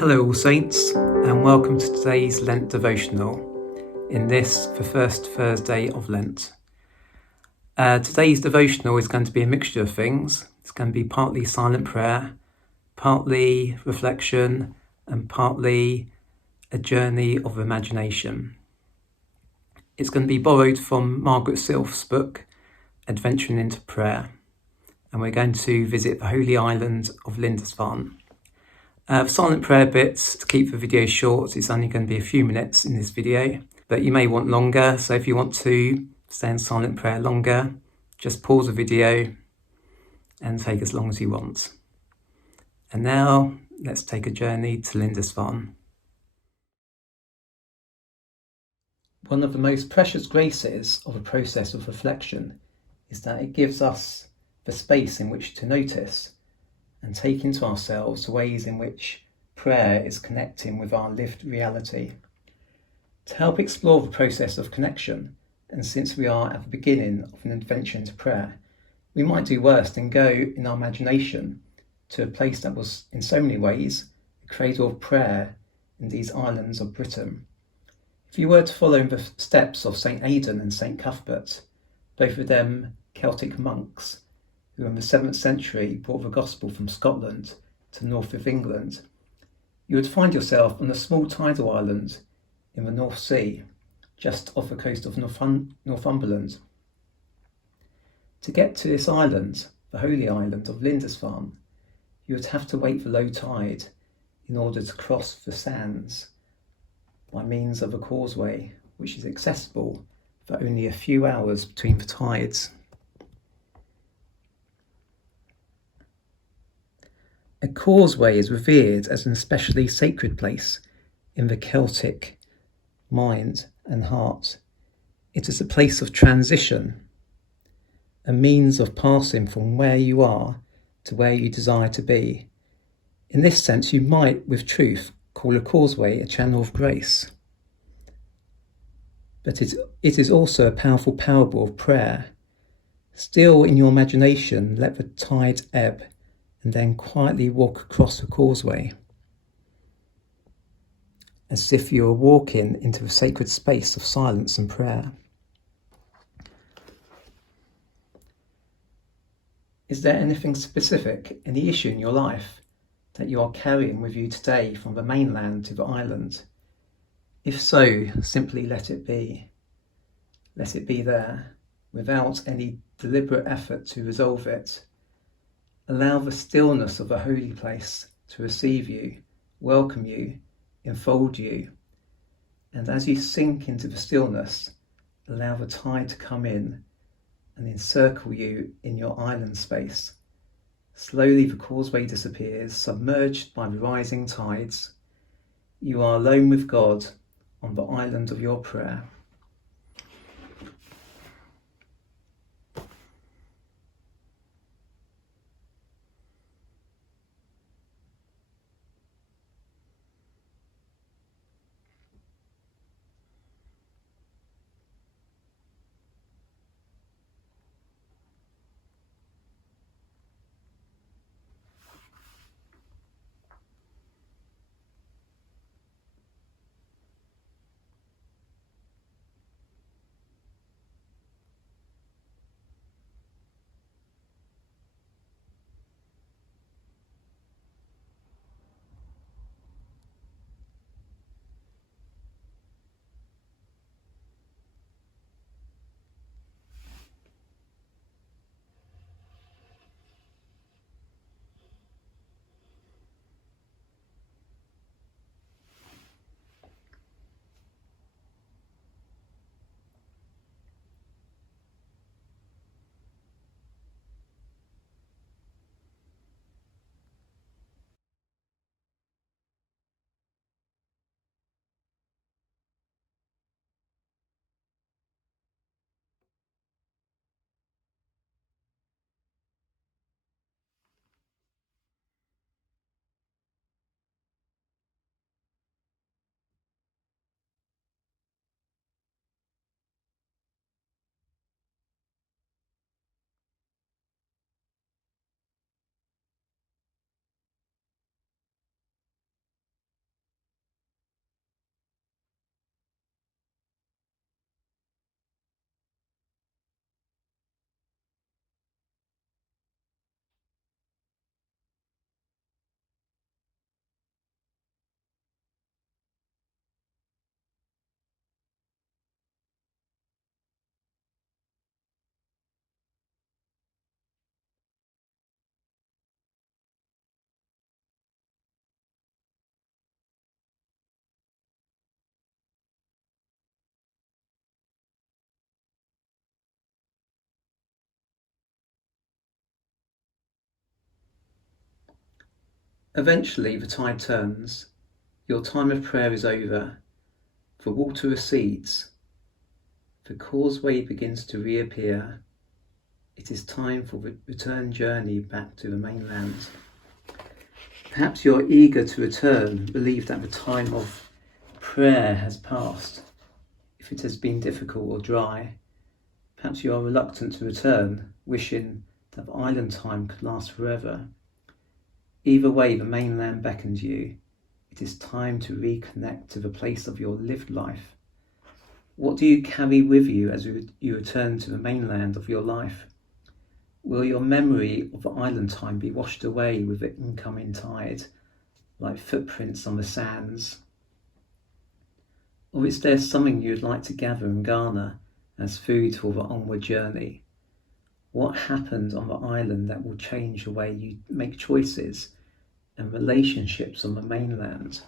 Hello all saints, and welcome to today's Lent devotional in this, the first Thursday of Lent. Today's devotional is going to be a mixture of things. It's going to be partly silent prayer, partly reflection, and partly a journey of imagination. It's going to be borrowed from Margaret Silf's book, Adventuring into Prayer, and we're going to visit the holy island of Lindisfarne. The silent prayer bits, to keep the video short, it's only going to be a few minutes in this video, but you may want longer, so if you want to stay in silent prayer longer, just pause the video and take as long as you want. And now, let's take a journey to Lindisfarne. One of the most precious graces of a process of reflection is that it gives us the space in which to notice and take into ourselves the ways in which prayer is connecting with our lived reality. To help explore the process of connection, and since we are at the beginning of an adventure into prayer, we might do worse than go in our imagination to a place that was in so many ways the cradle of prayer in these islands of Britain. If you were to follow the steps of St. Aidan and St. Cuthbert, both of them Celtic monks, who in the 7th century brought the gospel from Scotland to the north of England, you would find yourself on a small tidal island in the North Sea, just off the coast of Northumberland. To get to this island, the holy island of Lindisfarne, you would have to wait for low tide in order to cross the sands by means of a causeway, which is accessible for only a few hours between the tides. A causeway is revered as an especially sacred place in the Celtic mind and heart. It is a place of transition, a means of passing from where you are to where you desire to be. In this sense, you might, with truth, call a causeway a channel of grace. But it is also a powerful parable of prayer. Still in your imagination, let the tide ebb, and then quietly walk across the causeway, as if you were walking into a sacred space of silence and prayer. Is there anything specific, any issue in your life that you are carrying with you today from the mainland to the island? If so, simply let it be. Let it be there, without any deliberate effort to resolve it. Allow the stillness of a holy place to receive you, welcome you, enfold you. And as you sink into the stillness, allow the tide to come in and encircle you in your island space. Slowly the causeway disappears, submerged by the rising tides. You are alone with God on the island of your prayer. Eventually the tide turns, your time of prayer is over, the water recedes, the causeway begins to reappear. It is time for the return journey back to the mainland. Perhaps you're eager to return, believe that the time of prayer has passed. If it has been difficult or dry, perhaps you are reluctant to return, wishing that the island time could last forever. Either way, the mainland beckons you. It is time to reconnect to the place of your lived life. What do you carry with you as you return to the mainland of your life? Will your memory of the island time be washed away with the incoming tide, like footprints on the sands? Or is there something you'd like to gather and garner as food for the onward journey? What happened on the island that will change the way you make choices and relationships on the mainland?